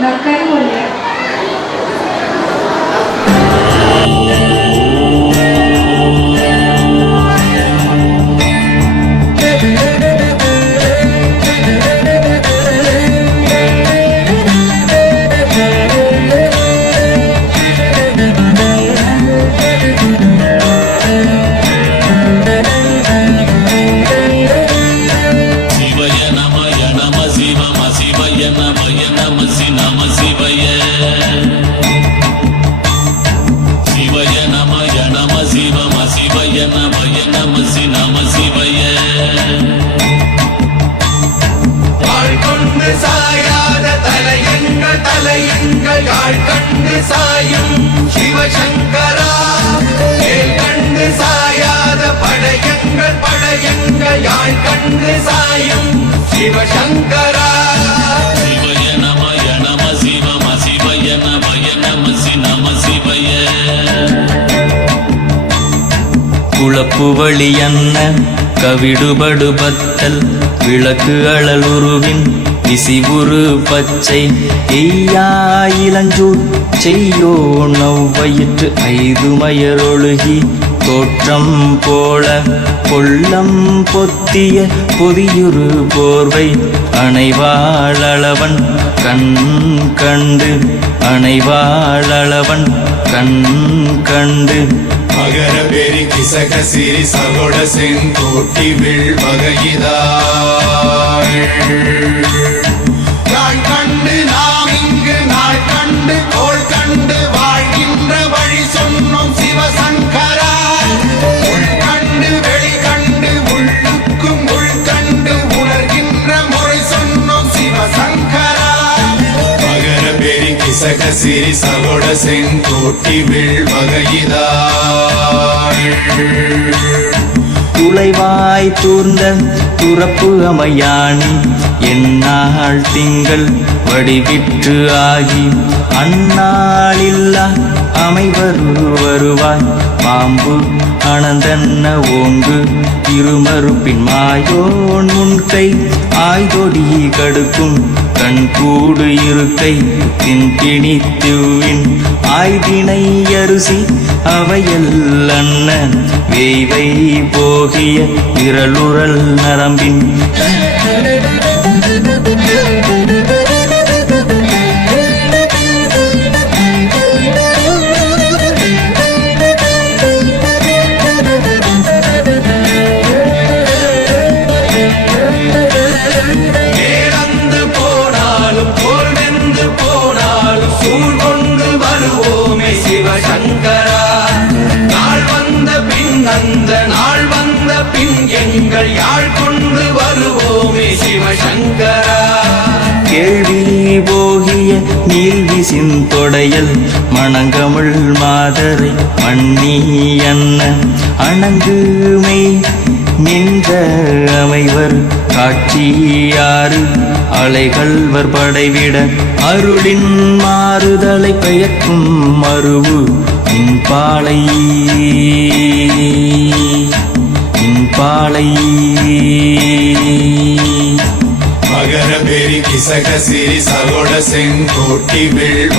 no கண்டு சாயாத தலையங்கள் தலையங்கள் யாழ் கண்டு சாயும் சிவசங்கரா. மேல் கண்டு சாயாத படையங்கள் படையங்கள் யாழ் கண்டு சாயும் சிவசங்கரா. குழப்புவழி என்ன? கவிடுபடு விளக்கு அழலுருவின் விசிவுரு பச்சை எய்யா இளஞ்சூர் செய்யோ நவ்வயிற்று ஐதுமயரொழுகி தோற்றம் போல கொள்ளம் பொத்திய பொதியுரு போர்வை அணைவாழவன் கண் கண்டு அணைவாழவன் கண் கண்டு. மகர பெரி கிசக சிறி சகோட செங்கோட்டி வில் வகையிதாள் நாள் கண்டு நாம் இங்கு நாள் கண்டு கோள் கண்டு சக சிறி சகோட செங்கோட்டி வில் துளைவாய் தூர்ந்த துறப்பு அமையாணி எந்நாள் திங்கள் வடிவிற்று ஆகி அந்நாளில்லா அமைவரு வருவாய். பாம்பு அனந்தன்ன ஓங்கு இருமறுப்பின் மாயோன் முன்கை. ஆய்தொடி கடுக்கும் கண் கூடு இருக்கை தின்பிணித்துவின் ஆய்தினை அரிசி. அவையல் அண்ணன் வேய்வை போகிய விரலுரல் நரம்பின் போகிய சிந்தொடையல் மணங்கமிழ் மாதரை மண்ணி அன்ன அணங்குமை நின்ற அமைவர் காட்சியாறு அலைகள்வர் படைவிட அருளின் மாறுதலை பெயர்க்கும் மறுவு இன்பாலை. இன்பாலை. மகர பெரி கிசக சிறி சகோட செங்கோட்டி வில்